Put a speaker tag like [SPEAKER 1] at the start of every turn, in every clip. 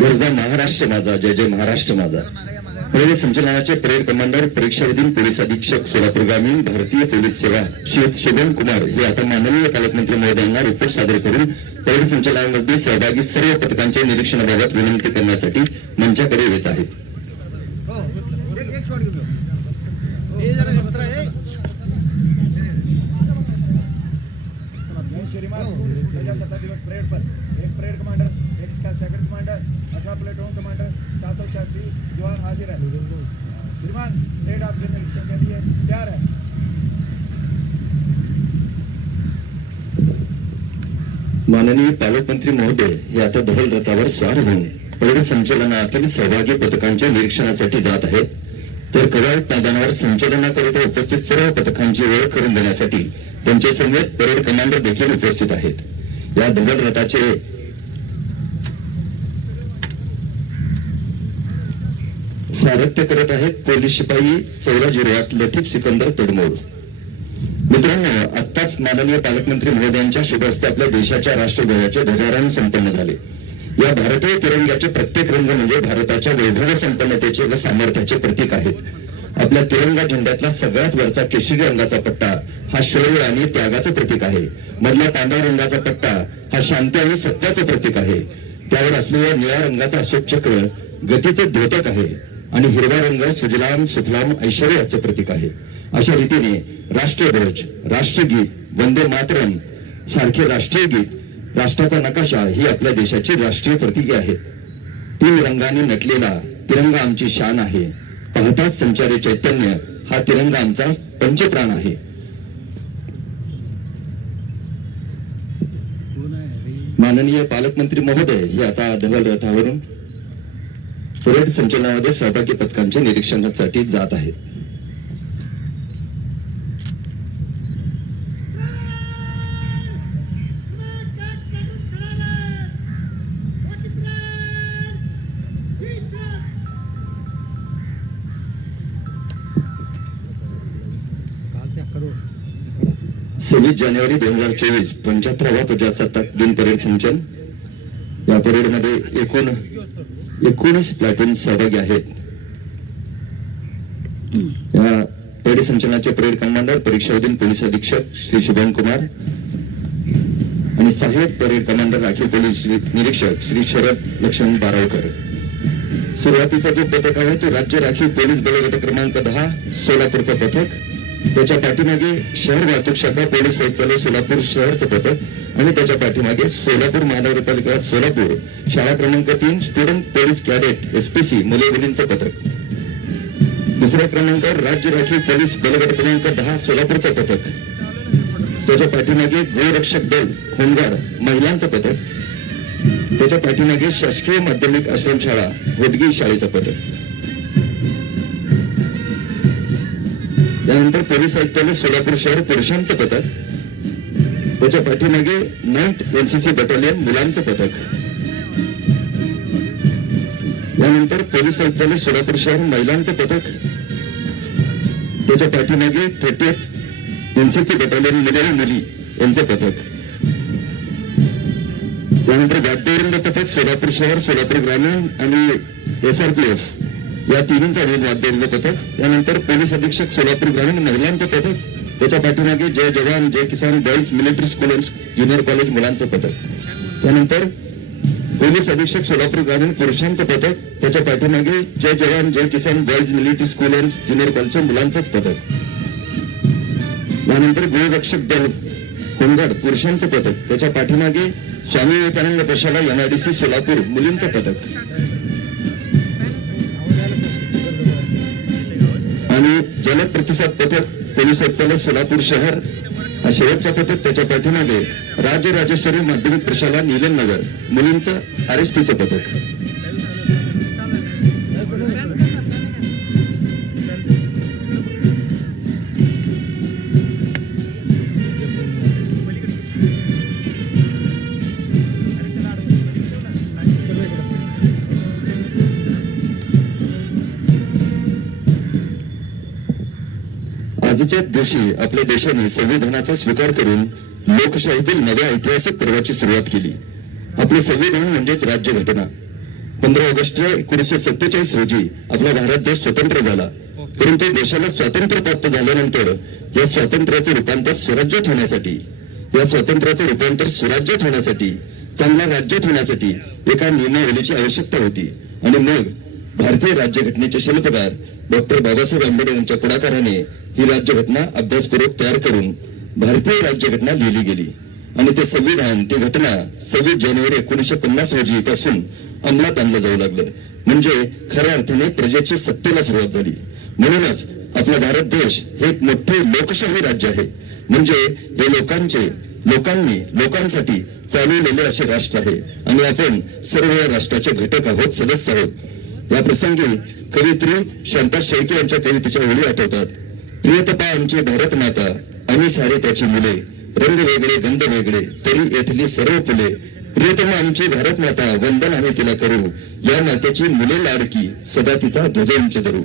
[SPEAKER 1] गरजा महाराष्ट्र माझा जय जय महाराष्ट्र माझा. रेल्वे संचलनाचे परेड कमांडर परीक्षाविधीन पोलीस अधीक्षक सोलापूर ग्रामीण भारतीय पोलीस सेवा श्री शुभम कुमार हे आता माननीय पालकमंत्री महोदयांना रिपोर्ट सादर करून परेड संचलनामध्ये सहभागी सर्व पथकांच्या निरीक्षणाबाबत विनंती करण्यासाठी मंचाकडे येत आहेत.
[SPEAKER 2] दिवस परेड पर एक परेड कमांडर इसका सेकंड कमांडर अठारह प्लेटून कमांडर सात सौ छियासी जवान हाजिर है। श्रीमान परेड आपके जनरेशन के लिए तैयार है।
[SPEAKER 1] माननीय पालकमंत्री महोदय हे आता दहल रथावर स्वार होऊन परेड संचलनातील सहभागी पथकांच्या निरीक्षणासाठी जात आहेत. तर कवायत मैदानावर संचलनाकरिता उपस्थित सर्व पथकांची ओळख करून देण्यासाठी त्यांचे समेत परेड कमांडर देखील उपस्थित आहेत. या दहल रथाचे सारथ्य करत आहेत पोलीस शिपाई चौरा जिल्ह्यात लतीफ सिकंदर तडमोड. मित्रांनो आत्ताच माननीय पालकमंत्री महोदयांच्या शुभ हस्ते आपल्या देशाच्या राष्ट्रध्वजाचे ध्वजारोहण संपन्न झाले. या भारतीय तिरंग्याचे प्रत्येक रंग म्हणजे भारताच्या वैभव संपन्नतेचे व सामर्थ्याचे प्रतीक आहेत. आपल्या तिरंगा झेंड्यातला सगळ्यात वरचा केशरी रंगाचा पट्टा हा शौर्य आणि त्यागाचं प्रतीक आहे. मधला पांढऱ्या रंगाचा पट्टा हा शांती आणि सत्याचं प्रतीक आहे. त्यावर असलेल्या निळ्या रंगाचा अशोक चक्र गतीचे द्योतक आहे. आणि हिरवा रंग सुजलाम सुफलाम ऐश्वर्याचं प्रतीक आहे. अशा रीतीने राष्ट्रध्वज राष्ट्रगीत वंदे मातरम सारखे राष्ट्रीय गीत राष्ट्राचा नकाशा ही आपल्या देशाची राष्ट्रीय प्रतीके आहेत. तीन रंगाने नटलेला तिरंगा आमची शान आहे. पाहताच संचारी चैतन्य हा तिरंगा आमचा पंचप्राण आहे. माननीय पालकमंत्री महोदय हे आता धवल रथावरून परेड संचलनामध्ये सहभागी पथकांच्या निरीक्षणासाठी जात आहेत. सव्वीस जानेवारी दोन हजार चोवीस पंच्याहत्तरावा प्रजासत्ताक दिन परेड संचलन. या परेडमध्ये एकूण एकोणीस प्लॅटून सहभागी आहेत या परेड संचलनाचे परेड कमांडर परीक्षावधीन पोलीस अधीक्षक श्री शुभम कुमार आणि सहाय्यक परेड कमांडर राखीव पोलीस निरीक्षक श्री शरद लक्ष्मण बारावकर. सुरुवातीचा जो पथक आहे तो राज्य राखीव पोलीस बल गट क्रमांक दहा सोलापूरचं पथक. त्याच्या पाठीमागे शहर वाहतूक शाखा पोलीस आयुक्तालय सोलापूर शहरचं पथक. आणि त्याच्या पाठीमागे सोलापूर महानगरपालिका सोलापूर शाळा क्रमांक तीन स्टुडंट पोलीस कॅडेट एसपीसी मुले मुलींचं पथक. दुसऱ्या क्रमांकावर राज्य राखीव पोलीस बलगट क्रमांक दहा सोलापूरचं पथक. त्याच्या पाठीमागे गोरक्षक दल होमगार्ड महिलांचं पथक. त्याच्या पाठीमागे शासकीय माध्यमिक आश्रमशाळा वडगी शाळेचं पथक. त्यानंतर पोलीस आयुक्तालय सोलापूर शहर पुरुषांचं पथक. त्याच्या पाठीमागे नाईन्थ एनसीसी बटालियन मुलांचं पथक. यानंतर पोलीस आयुक्तालय सोलापूर शहर महिलांचं पथक. त्याच्या पाठीमागे थर्टी एनसीसी बटालियन मुले मुली यांचं पथक. त्यानंतर वाद्यवृंद पथक सोलापूर शहर सोलापूर ग्रामीण आणि एसआरपीएफ या तिन्हींचा मिळून वाद्यवृंद पथक. त्यानंतर पोलीस अधीक्षक सोलापूर ग्रामीण महिलांचं पथक. त्याच्या पाठीमागे जय जवान जय किसान girls military school and junior college मुलांचं पथक. त्यानंतर पोलीस अधीक्षक सोलापूर ग्रामीण पुरुषांचं पथक. त्याच्या पाठीमागे जय जवान जय किसान girls military school and junior कॉलेजच्या मुलांचंच पथक. त्यानंतर गृहरक्षक दल होमगार्ड पुरुषांचं पथक. त्याच्या पाठीमागे स्वामी विवेकानंद प्रशाला एनआयडीसी सोलापूर मुलींचं पथक. आणि जलद प्रतिसाद पथक. पोलीस आयुक्तालय सोलापूर शहर हा शेवटचा पथक त्याच्या पाठीमागे राज्य राजेश्वरी माध्यमिक प्रशाला नीलम नगर मुलींचं आरएसपीचं पथक आजच्या दिवशी आपल्या देशाने संविधानाचा स्वीकार करून लोकशाहीतील नव्या ऐतिहासिक पर्वाची सुरुवात केली. आपले संविधान म्हणजेच राज्यघटना. पंधरा ऑगस्ट एकोणीसशे सत्तेचाळीस रोजी आपला भारत देश स्वतंत्र झाला. परंतु देशाला स्वातंत्र्य प्राप्त झाल्यानंतर या स्वातंत्र्याचे रूपांतर स्वराज्यात होण्यासाठी या स्वातंत्र्याचे रूपांतर स्वराज्यात होण्यासाठी चांगल्या राज्यात होण्यासाठी एका नियमावलीची आवश्यकता होती. आणि मग भारतीय राज्यघटनेचे शिल्पकार डॉक्टर बाबासाहेब आंबेडकर यांच्या पुढाकाराने ही राज्यघटना अभ्यासपूर्वक तयार करून भारतीय राज्यघटना लिहिली गेली. आणि ते संविधान ती घटना सव्वीस जानेवारी एकोणीशे पन्नास रोजी पासून अंमलात आणलं जाऊ लागलं. म्हणजे खऱ्या अर्थाने प्रजेची सत्तेला सुरुवात झाली. म्हणूनच आपला भारत देश हे एक मोठे लोकशाही राज्य आहे. म्हणजे हे लोकांचे लोकांनी लोकांसाठी चालवलेले असे राष्ट्र आहे. आणि आपण सर्व या राष्ट्राचे घटक आहोत सदस्य आहोत. या प्रसंगी कवित्री शांता शेळके यांच्या कवितेच्या ओळी आठवतात. प्रियतपा आमची भारत माता आम्ही सारे त्याची मुले. रंग वेगळे गंध वेगळे तरी येथली सर्व फुले. प्रियतमा आमची भारत माता वंदन आम्ही तिला करू. या मातेची मुले लाडकी सदा तिचा ध्वज उंच धरू.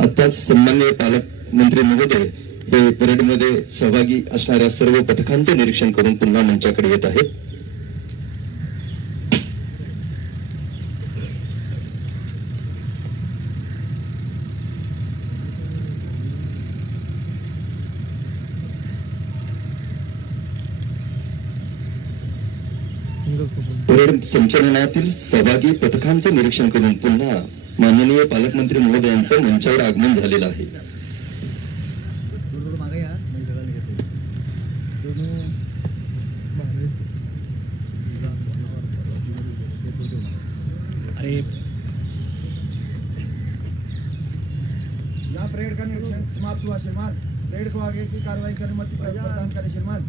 [SPEAKER 1] आत्ताच सन्मान्य पालकमंत्री महोदय हे परेडमध्ये सहभागी असणाऱ्या सर्व पथकांचे निरीक्षण करून पुन्हा मंचाकडे येत आहेत. परेड संचलनातील सहभागी पथकांचे निरीक्षण करून पुन्हा माननीय पालकमंत्री महोदयांचं मंचावर आगमन झालेलं आहे.
[SPEAKER 3] या
[SPEAKER 2] परेड का निरीक्षण समाप्त हुआ श्रीमान? परेड को आगे की कार्रवाई करने मत प्रदान करें श्रीमान।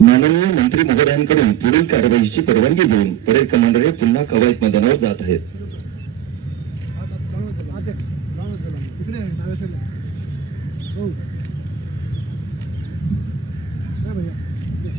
[SPEAKER 1] माननीय मंत्री महोदयांकडून पुढील कारवाईची परवानगी घेऊन परेड कमांडर हे पुन्हा कवायत मैदानावर जात आहेत.